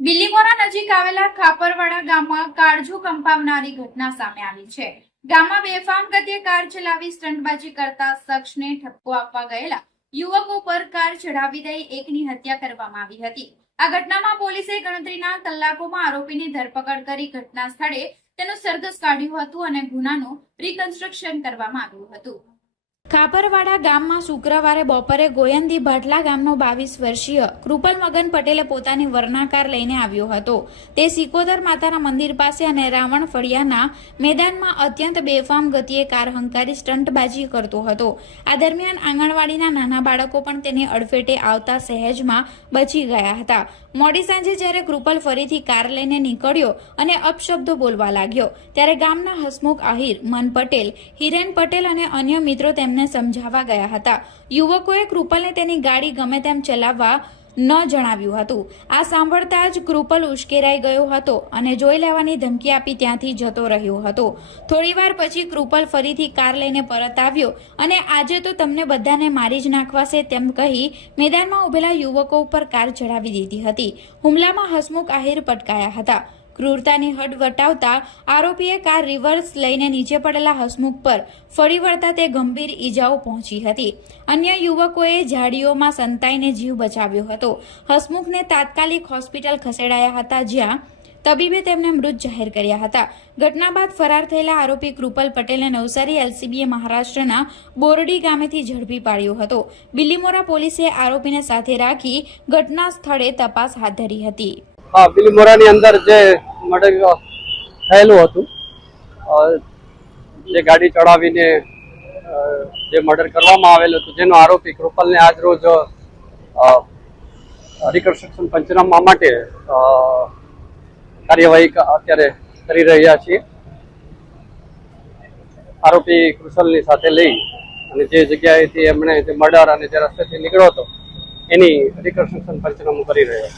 બિલીમોરા નજીક આવેલા ખાપરવાડા ગામમાં કાળજુ કંપાવનારી ઘટના સામે આવી છે। ગામમાં બેફામ ગતિએ કાર ચલાવી સ્ટંટબાજી કરતા શખ્સને ઠપકો આપવા ગયેલા યુવકો પર કાર ચઢાવી દઈ એકની હત્યા કરવામાં આવી હતી। આ ઘટનામાં પોલીસે ગણતરીના કલાકોમાં આરોપીની ધરપકડ કરી ઘટના સ્થળે તેનું સરઘસ કાઢ્યું હતું અને ગુનાનું રિકન્સ્ટ્રક્શન કરવામાં આવ્યું હતું। ખાપરવાડા ગામમાં શુક્રવારે બપોરે ગોયંદી ભાટલા ગામનો 22 વર્ષીય કૃપલ મગન પટેલે પોતાની વરના કાર લઈને આવ્યો હતો। તે સિકોદર માતાના મંદિર પાસે અને રાવણ ફળિયાના મેદાનમાં અત્યંત બેફામ ગતિએ કાર હંકારી સ્ટંટબાજી કરતો હતો। આ દરમિયાન આંગણવાડીના નાના બાળકો પણ તેની અડફેટે આવતા સહેજમાં બચી ગયા હતા। મોડી સાંજે જ્યારે કૃપલ ફરીથી કાર લઈને નીકળ્યો અને અપશબ્દો બોલવા લાગ્યો ત્યારે ગામના હસમુખ આહિર, મન પટેલ, હિરેન પટેલ અને અન્ય મિત્રો તેમને સમજાવવા ગયા હતા। યુવકોએ કૃપલને તેની ગાડી ગમે તેમ ચલાવવા ન જણાવ્યું હતું। આ સાંભળતા જ કૃપલ ઉશ્કેરાઈ ગયો હતો અને જોઈ લેવાની ધમકી આપી ત્યાંથી જતો રહ્યો હતો। થોડીવાર પછી કૃપલ ફરીથી કાર લઈને પરત આવ્યો અને આજે તો તમને બધાને મારી જ નાખવાશે તેમ કહી મેદાનમાં ઉભેલા યુવકો ઉપર કાર ચડાવી દીધી હતી। હુમલામાં હસમુખ આહિર પટકાયા હતા। ક્રૂરતાની હદ વટાવતા આરોપીએ કાર રિવર્સ લઈને નીચે પડેલા હસમુખ પર ફરી વળતા તે ગંભીર ઈજાઓ પહોંચી હતી। અન્ય યુવકોએ ઝાડીઓમાં સંતાઈને જીવ બચાવ્યો હતો। હસમુખને તાત્કાલિક હોસ્પિટલ ખસેડાયા હતા, જ્યાં તબીબે તેમને મૃત જાહેર કર્યા હતા। ઘટના બાદ ફરાર થયેલા આરોપી કૃપલ પટેલને નવસારી એલસીબીએ મહારાષ્ટ્રના બોરડી ગામેથી ઝડપી પાડ્યો હતો। બિલીમોરા પોલીસે આરોપીને સાથે રાખી ઘટના સ્થળે તપાસ હાથ ધરી હતી। બિલીમોરાની અંદર જે મર્ડર થયેલું હતું, જે ગાડી ચડાવીને જે મર્ડર કરવામાં આવેલું હતું, જેનો આરોપી કૃપલને આજ રોજ રિકન્સ્ટ્રક્શન પંચનામા માટે કાર્યવાહી અત્યારે કરી રહ્યા છીએ। આરોપી કૃશલની સાથે લઈ અને જે જગ્યાએથી એમણે જે મર્ડર અને જે રસ્તેથી નીકળ્યો હતો એની રિકન્સ્ટ્રક્શન પંચનામું કરી રહ્યા છે।